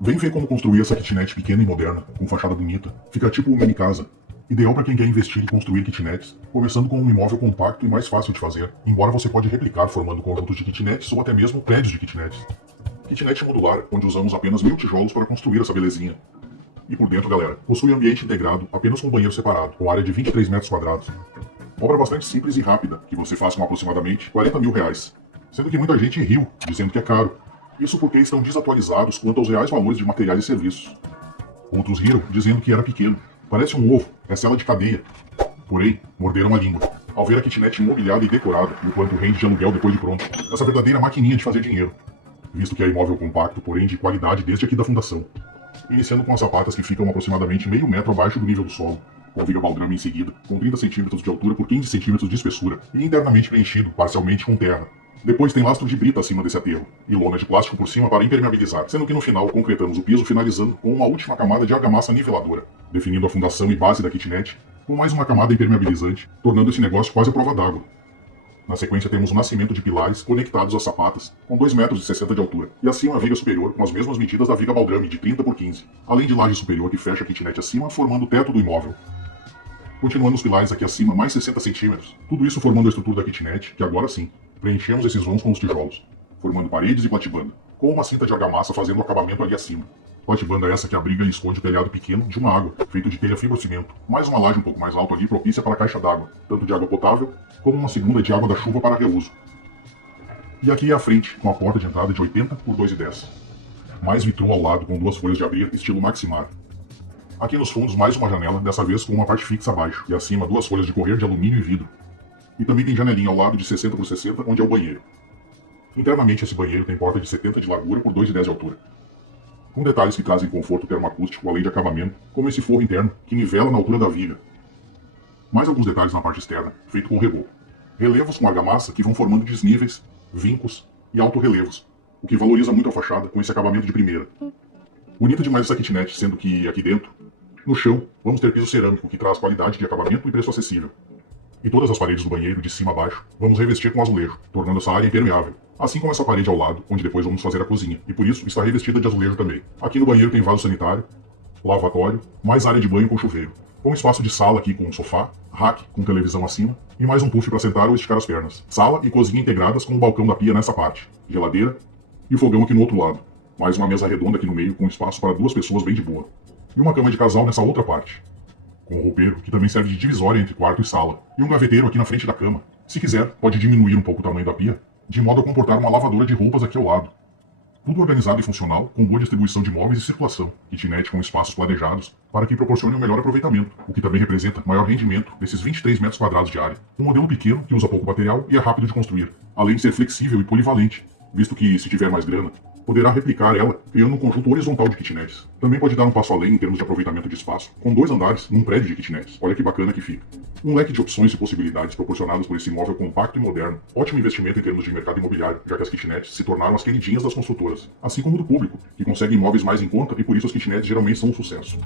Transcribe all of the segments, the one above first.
Vem ver como construir essa kitnet pequena e moderna, com fachada bonita. Fica tipo uma mini casa. Ideal para quem quer investir em construir kitnets, começando com um imóvel compacto e mais fácil de fazer, embora você pode replicar formando conjuntos de kitnets ou até mesmo prédios de kitnets. Kitnet modular, onde usamos apenas 1000 tijolos para construir essa belezinha. E por dentro, galera, possui ambiente integrado apenas com banheiro separado, com área de 23 metros quadrados. Obra bastante simples e rápida, que você faz com aproximadamente 40 mil reais. Sendo que muita gente riu, dizendo que é caro. Isso porque estão desatualizados quanto aos reais valores de materiais e serviços. Outros riram, dizendo que era pequeno. Parece um ovo, é cela de cadeia. Porém, morderam a língua. Ao ver a kitnet imobiliada e decorada, e o quanto rende de aluguel depois de pronto, essa verdadeira maquininha de fazer dinheiro. Visto que é imóvel compacto, porém de qualidade desde aqui da fundação. Iniciando com as sapatas que ficam aproximadamente meio metro abaixo do nível do solo, com viga baldrame em seguida, com 30 centímetros de altura por 15 centímetros de espessura, e internamente preenchido, parcialmente com terra. Depois tem lastro de brita acima desse aterro, e lona de plástico por cima para impermeabilizar, sendo que no final concretamos o piso finalizando com uma última camada de argamassa niveladora, definindo a fundação e base da kitnet, com mais uma camada impermeabilizante, tornando esse negócio quase a prova d'água. Na sequência temos o nascimento de pilares conectados às sapatas, com 2,60 metros de altura, e acima a viga superior com as mesmas medidas da viga baldrame de 30 por 15, além de laje superior que fecha a kitnet acima, formando o teto do imóvel. Continuando os pilares aqui acima, mais 60 centímetros, tudo isso formando a estrutura da kitnet, que agora sim, preenchemos esses vãos com os tijolos, formando paredes e platibanda, com uma cinta de argamassa fazendo o acabamento ali acima. Platibanda essa que abriga e esconde o telhado pequeno de uma água, feito de telha fibrocimento, mais uma laje um pouco mais alta ali propícia para a caixa d'água, tanto de água potável, como uma segunda de água da chuva para reuso. E aqui é a frente, com a porta de entrada de 80 por 2,10. Mais vitrô ao lado com 2 folhas de abrir, estilo Maximar. Aqui nos fundos mais uma janela, dessa vez com uma parte fixa abaixo, e acima 2 folhas de correr de alumínio e vidro. E também tem janelinha ao lado de 60 por 60, onde é o banheiro. Internamente esse banheiro tem porta de 70 de largura por 2,10 de altura. Com detalhes que trazem conforto termoacústico além de acabamento, como esse forro interno, que nivela na altura da viga. Mais alguns detalhes na parte externa, feito com reboco. Relevos com argamassa que vão formando desníveis, vincos e autorrelevos, o que valoriza muito a fachada com esse acabamento de primeira. Bonita demais essa kitnet, sendo que aqui dentro, no chão, vamos ter piso cerâmico que traz qualidade de acabamento e preço acessível. E todas as paredes do banheiro, de cima a baixo, vamos revestir com azulejo, tornando essa área impermeável. Assim como essa parede ao lado, onde depois vamos fazer a cozinha, e por isso está revestida de azulejo também. Aqui no banheiro tem vaso sanitário, lavatório, mais área de banho com chuveiro. Com espaço de sala aqui com um sofá, rack com televisão acima, e mais um puff para sentar ou esticar as pernas. Sala e cozinha integradas com o balcão da pia nessa parte, geladeira e fogão aqui no outro lado. Mais uma mesa redonda aqui no meio com espaço para 2 pessoas bem de boa. E uma cama de casal nessa outra parte. Com o roupeiro, que também serve de divisória entre quarto e sala, e um gaveteiro aqui na frente da cama. Se quiser, pode diminuir um pouco o tamanho da pia, de modo a comportar uma lavadora de roupas aqui ao lado. Tudo organizado e funcional, com boa distribuição de móveis e circulação, kitnet com espaços planejados, para que proporcione um melhor aproveitamento, o que também representa maior rendimento desses 23 metros quadrados de área. Um modelo pequeno, que usa pouco material e é rápido de construir, além de ser flexível e polivalente, visto que, se tiver mais grana, poderá replicar ela, criando um conjunto horizontal de kitnets. Também pode dar um passo além em termos de aproveitamento de espaço, com 2 andares num prédio de kitnets. Olha que bacana que fica. Um leque de opções e possibilidades proporcionadas por esse imóvel compacto e moderno. Ótimo investimento em termos de mercado imobiliário, já que as kitnets se tornaram as queridinhas das construtoras, assim como do público, que consegue imóveis mais em conta e por isso as kitnets geralmente são um sucesso.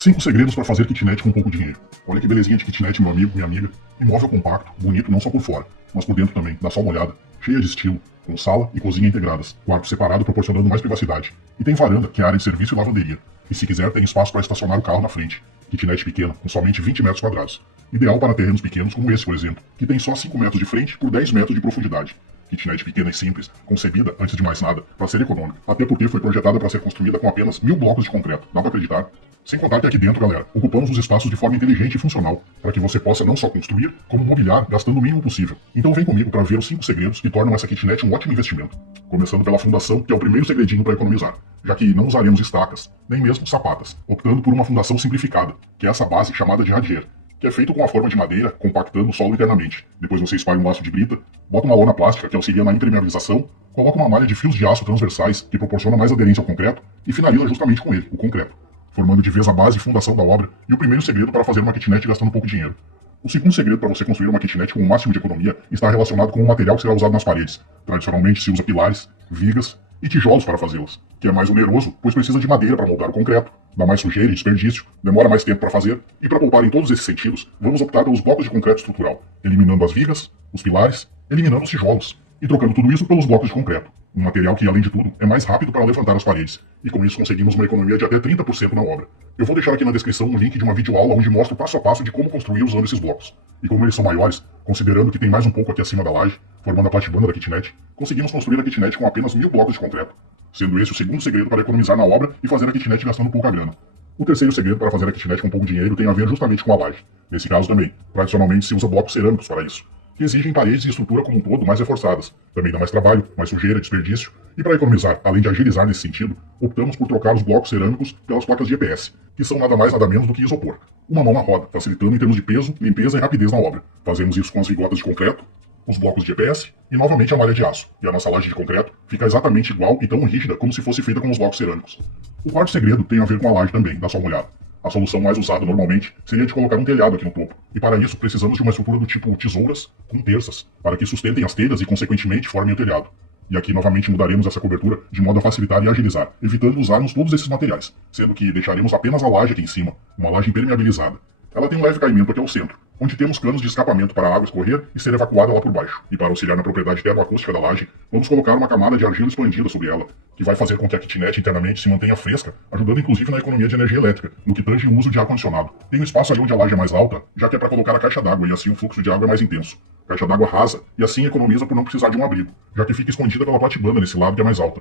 Cinco segredos para fazer kitnet com pouco dinheiro. Olha que belezinha de kitnet, meu amigo, minha amiga. Imóvel compacto, bonito não só por fora, mas por dentro também. Dá só uma olhada. Cheia de estilo, com sala e cozinha integradas. Quarto separado proporcionando mais privacidade. E tem varanda, que é área de serviço e lavanderia. E se quiser, tem espaço para estacionar o carro na frente. Kitnet pequena, com somente 20 metros quadrados. Ideal para terrenos pequenos como esse, por exemplo, que tem só 5 metros de frente por 10 metros de profundidade. Kitnet pequena e simples, concebida, antes de mais nada, para ser econômica. Até porque foi projetada para ser construída com apenas 1000 blocos de concreto. Dá para acreditar? Sem contar que aqui dentro, galera, ocupamos os espaços de forma inteligente e funcional, para que você possa não só construir, como mobiliar, gastando o mínimo possível. Então vem comigo para ver os 5 segredos que tornam essa kitnet um ótimo investimento. Começando pela fundação, que é o primeiro segredinho para economizar, já que não usaremos estacas, nem mesmo sapatas, optando por uma fundação simplificada, que é essa base chamada de radier, que é feito com a forma de madeira, compactando o solo internamente. Depois você espalha um laço de brita, bota uma lona plástica, que auxilia na impermeabilização, coloca uma malha de fios de aço transversais, que proporciona mais aderência ao concreto, e finaliza justamente com ele, o concreto, formando de vez a base e fundação da obra, e o primeiro segredo para fazer uma kitnet gastando pouco dinheiro. O segundo segredo para você construir uma kitnet com o máximo de economia está relacionado com o material que será usado nas paredes. Tradicionalmente se usa pilares, vigas e tijolos para fazê-las, que é mais oneroso, pois precisa de madeira para moldar o concreto, dá mais sujeira e desperdício, demora mais tempo para fazer, e para poupar em todos esses sentidos, vamos optar pelos blocos de concreto estrutural, eliminando as vigas, os pilares, eliminando os tijolos, e trocando tudo isso pelos blocos de concreto, um material que, além de tudo, é mais rápido para levantar as paredes, e com isso conseguimos uma economia de até 30% na obra. Eu vou deixar aqui na descrição um link de uma videoaula onde mostro passo a passo de como construir usando esses blocos. E como eles são maiores, considerando que tem mais um pouco aqui acima da laje, formando a platibanda da kitnet, conseguimos construir a kitnet com apenas 1000 blocos de concreto, sendo esse o segundo segredo para economizar na obra e fazer a kitnet gastando pouca grana. O terceiro segredo para fazer a kitnet com pouco dinheiro tem a ver justamente com a laje. Nesse caso também, tradicionalmente se usa blocos cerâmicos para isso, que exigem paredes e estrutura como um todo mais reforçadas. Também dá mais trabalho, mais sujeira, desperdício. E para economizar, além de agilizar nesse sentido, optamos por trocar os blocos cerâmicos pelas placas de EPS, que são nada mais nada menos do que isopor. Uma mão na roda, facilitando em termos de peso, limpeza e rapidez na obra. Fazemos isso com as vigotas de concreto, os blocos de EPS e novamente a malha de aço. E a nossa laje de concreto fica exatamente igual e tão rígida como se fosse feita com os blocos cerâmicos. O quarto segredo tem a ver com a laje também, dá só uma olhada. A solução mais usada normalmente seria de colocar um telhado aqui no topo, e para isso precisamos de uma estrutura do tipo tesouras com terças, para que sustentem as telhas e consequentemente formem o telhado. E aqui novamente mudaremos essa cobertura de modo a facilitar e agilizar, evitando usarmos todos esses materiais, sendo que deixaremos apenas a laje aqui em cima, uma laje impermeabilizada. Ela tem um leve caimento aqui ao centro, onde temos canos de escapamento para a água escorrer e ser evacuada lá por baixo. E para auxiliar na propriedade termoacústica da laje, vamos colocar uma camada de argila expandida sobre ela, que vai fazer com que a kitnet internamente se mantenha fresca, ajudando inclusive na economia de energia elétrica, no que tange o uso de ar-condicionado. Tem um espaço ali onde a laje é mais alta, já que é para colocar a caixa d'água e assim o fluxo de água é mais intenso. Caixa d'água rasa e assim economiza por não precisar de um abrigo, já que fica escondida pela platibanda nesse lado que é mais alta.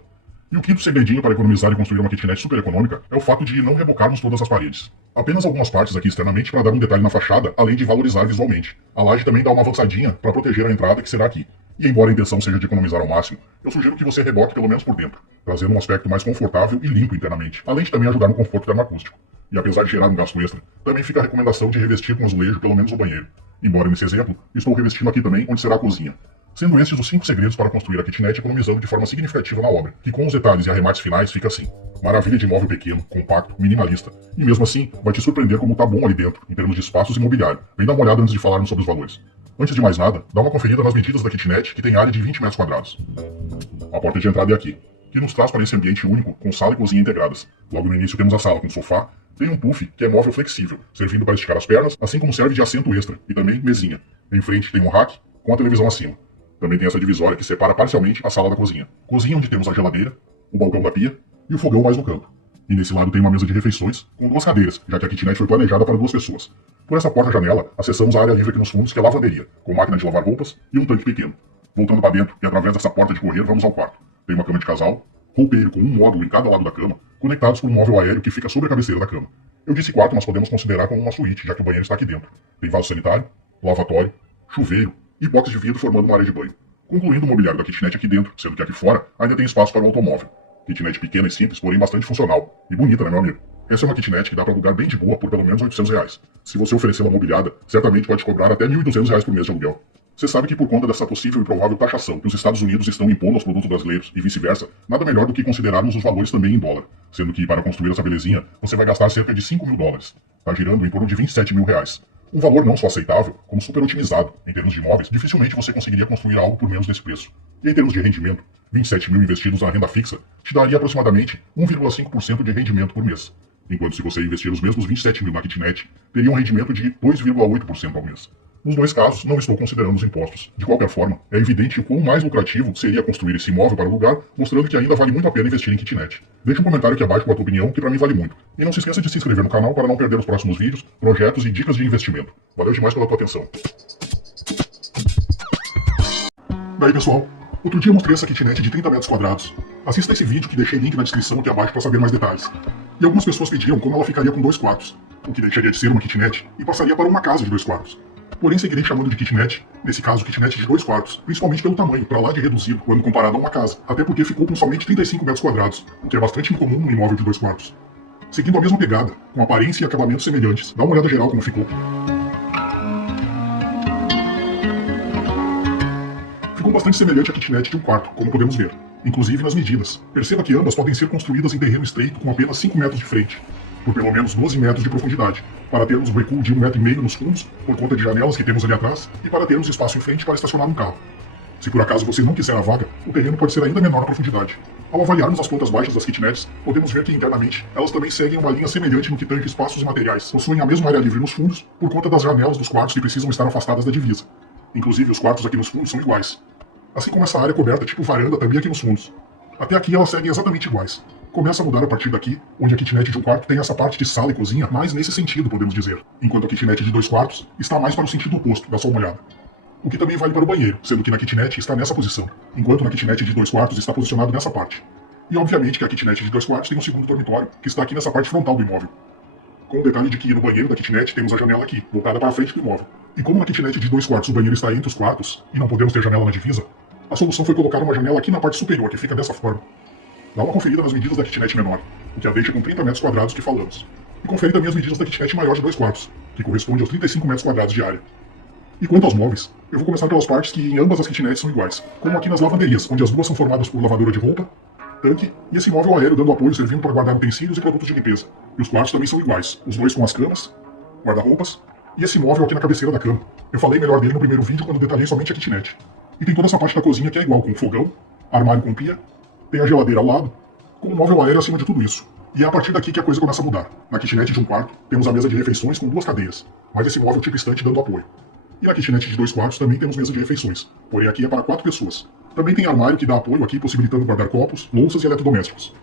E o quinto segredinho para economizar e construir uma kitnet super econômica é o fato de não rebocarmos todas as paredes. Apenas algumas partes aqui externamente para dar um detalhe na fachada, além de valorizar visualmente. A laje também dá uma avançadinha para proteger a entrada que será aqui. E embora a intenção seja de economizar ao máximo, eu sugiro que você reboque pelo menos por dentro, trazendo um aspecto mais confortável e limpo internamente, além de também ajudar no conforto termoacústico. E apesar de gerar um gasto extra, também fica a recomendação de revestir com azulejo pelo menos o banheiro. Embora nesse exemplo, estou revestindo aqui também onde será a cozinha. Sendo estes os 5 segredos para construir a kitnet economizando de forma significativa na obra, que com os detalhes e arremates finais fica assim. Maravilha de imóvel pequeno, compacto, minimalista. E mesmo assim, vai te surpreender como tá bom ali dentro, em termos de espaços e mobiliário. Vem dar uma olhada antes de falarmos sobre os valores. Antes de mais nada, dá uma conferida nas medidas da kitnet, que tem área de 20 metros quadrados. A porta de entrada é aqui, que nos traz para esse ambiente único, com sala e cozinha integradas. Logo no início temos a sala com sofá, tem um puff, que é móvel flexível, servindo para esticar as pernas, assim como serve de assento extra, e também mesinha. Em frente tem um rack, com a televisão acima. Também tem essa divisória que separa parcialmente a sala da cozinha. Cozinha onde temos a geladeira, o balcão da pia e o fogão mais no canto. E nesse lado tem uma mesa de refeições com 2 cadeiras, já que a kitnet foi planejada para 2 pessoas. Por essa porta-janela, acessamos a área livre aqui nos fundos, que é a lavanderia, com máquina de lavar roupas e um tanque pequeno. Voltando para dentro e através dessa porta de correr, vamos ao quarto. Tem uma cama de casal, roupeiro com um módulo em cada lado da cama, conectados por um móvel aéreo que fica sobre a cabeceira da cama. Eu disse quarto, mas podemos considerar como uma suíte, já que o banheiro está aqui dentro. Tem vaso sanitário, lavatório, chuveiro e box de vidro formando uma área de banho. Concluindo o mobiliário da kitnet aqui dentro, sendo que aqui fora ainda tem espaço para o automóvel. Kitnet pequena e simples, porém bastante funcional. E bonita, né, meu amigo? Essa é uma kitnet que dá para alugar bem de boa por pelo menos R$800. Se você oferecê-la mobiliada, certamente pode cobrar até R$1.200 por mês de aluguel. Você sabe que por conta dessa possível e provável taxação que os Estados Unidos estão impondo aos produtos brasileiros e vice-versa, nada melhor do que considerarmos os valores também em dólar. Sendo que para construir essa belezinha, você vai gastar cerca de $5.000. Tá girando em torno de R$27.000. Um valor não só aceitável, como super otimizado. Em termos de imóveis, dificilmente você conseguiria construir algo por menos desse preço. E em termos de rendimento, 27 mil investidos na renda fixa te daria aproximadamente 1,5% de rendimento por mês. Enquanto se você investir os mesmos 27 mil na kitnet, teria um rendimento de 2,8% ao mês. Nos 2 casos, não estou considerando os impostos. De qualquer forma, é evidente o quão mais lucrativo seria construir esse imóvel para alugar, mostrando que ainda vale muito a pena investir em kitnet. Deixe um comentário aqui abaixo com a tua opinião, que para mim vale muito. E não se esqueça de se inscrever no canal para não perder os próximos vídeos, projetos e dicas de investimento. Valeu demais pela tua atenção. Daí pessoal, outro dia eu mostrei essa kitnet de 30 metros quadrados. Assista esse vídeo que deixei link na descrição aqui abaixo para saber mais detalhes. E algumas pessoas pediram como ela ficaria com 2 quartos, o que deixaria de ser uma kitnet e passaria para uma casa de 2 quartos. Porém, seguirei chamando de kitnet, nesse caso kitnet de 2 quartos, principalmente pelo tamanho, para lá de reduzido quando comparado a uma casa, até porque ficou com somente 35 metros quadrados, o que é bastante incomum num imóvel de 2 quartos. Seguindo a mesma pegada, com aparência e acabamentos semelhantes, dá uma olhada geral como ficou. Ficou bastante semelhante à kitnet de um quarto, como podemos ver, inclusive nas medidas. Perceba que ambas podem ser construídas em terreno estreito com apenas 5 metros de frente, por pelo menos 12 metros de profundidade, para termos um recuo de 1,5 m nos fundos, por conta de janelas que temos ali atrás, e para termos espaço em frente para estacionar um carro. Se por acaso você não quiser a vaga, o terreno pode ser ainda menor na profundidade. Ao avaliarmos as plantas baixas das kitnets, podemos ver que internamente elas também seguem uma linha semelhante no que tange espaços e materiais. Possuem a mesma área livre nos fundos por conta das janelas dos quartos que precisam estar afastadas da divisa. Inclusive, os quartos aqui nos fundos são iguais. Assim como essa área coberta tipo varanda também aqui nos fundos. Até aqui elas seguem exatamente iguais. Começa a mudar a partir daqui, onde a kitnet de um quarto tem essa parte de sala e cozinha mais nesse sentido, podemos dizer. Enquanto a kitnet de 2 quartos está mais para o sentido oposto, dá só uma olhada. O que também vale para o banheiro, sendo que na kitnet está nessa posição, enquanto na kitnet de 2 quartos está posicionado nessa parte. E obviamente que a kitnet de 2 quartos tem um segundo dormitório, que está aqui nessa parte frontal do imóvel. Com o detalhe de que no banheiro da kitnet temos a janela aqui, voltada para a frente do imóvel. E como na kitnet de 2 quartos o banheiro está entre os quartos, e não podemos ter janela na divisa, a solução foi colocar uma janela aqui na parte superior, que fica dessa forma. Dá uma conferida nas medidas da kitnet menor, o que a deixa com 30 metros quadrados que falamos. E confere também as medidas da kitnet maior de 2 quartos, que corresponde aos 35 metros quadrados de área. E quanto aos móveis, eu vou começar pelas partes que em ambas as kitnets são iguais, como aqui nas lavanderias, onde as duas são formadas por lavadora de roupa, tanque e esse móvel aéreo dando apoio servindo para guardar utensílios e produtos de limpeza. E os quartos também são iguais, os dois com as camas, guarda-roupas, e esse móvel aqui na cabeceira da cama. Eu falei melhor dele no primeiro vídeo quando detalhei somente a kitnet. E tem toda essa parte da cozinha que é igual, com fogão, armário com pia, tem a geladeira ao lado, com um móvel aéreo acima de tudo isso. E é a partir daqui que a coisa começa a mudar. Na kitnet de um quarto, temos a mesa de refeições com 2 cadeiras, mas esse móvel tipo estante dando apoio. E na kitnet de 2 quartos também temos mesa de refeições, porém aqui é para 4 pessoas. Também tem armário que dá apoio aqui, possibilitando guardar copos, louças e eletrodomésticos.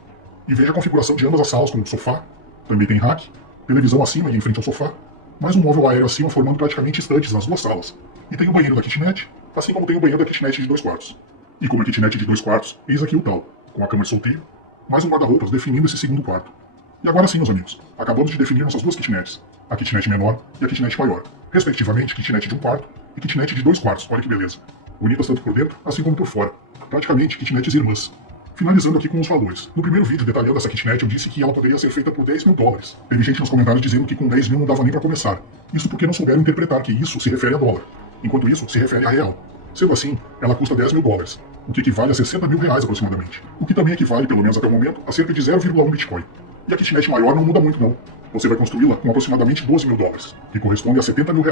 E veja a configuração de ambas as salas com sofá, também tem rack, televisão acima e em frente ao sofá, mais um móvel aéreo acima formando praticamente estantes nas 2 salas. E tem o banheiro da kitnet, assim como tem o banheiro da kitnet de 2 quartos. E como a kitnet de 2 quartos, eis aqui o tal, com a cama de solteiro, mais um guarda-roupas definindo esse segundo quarto. E agora sim, meus amigos, acabamos de definir nossas 2 kitnets, a kitnet menor e a kitnet maior, respectivamente kitnet de 1 quarto e kitnet de 2 quartos, olha que beleza. Bonitas tanto por dentro, assim como por fora, praticamente kitnets irmãs. Finalizando aqui com os valores. No primeiro vídeo detalhando essa kitnet, eu disse que ela poderia ser feita por $10 mil. Teve gente nos comentários dizendo que com 10 mil não dava nem para começar. Isso porque não souberam interpretar que isso se refere a dólar, enquanto isso se refere a real. Sendo assim, ela custa $10 mil, o que equivale a R$60 mil aproximadamente. O que também equivale, pelo menos até o momento, a cerca de 0,1 Bitcoin. E a kitnet maior não muda muito não. Você vai construí-la com aproximadamente $12 mil, que corresponde a R$70 mil.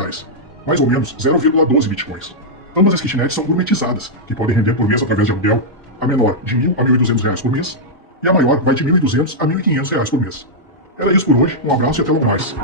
Mais ou menos 0,12 Bitcoins. Ambas as kitnets são gourmetizadas, que podem render por mês através de aluguel, a menor de R$1.000 a R$1.200 por mês, e a maior vai de R$1.200 a R$1.500 por mês. Era isso por hoje, um abraço e até logo mais.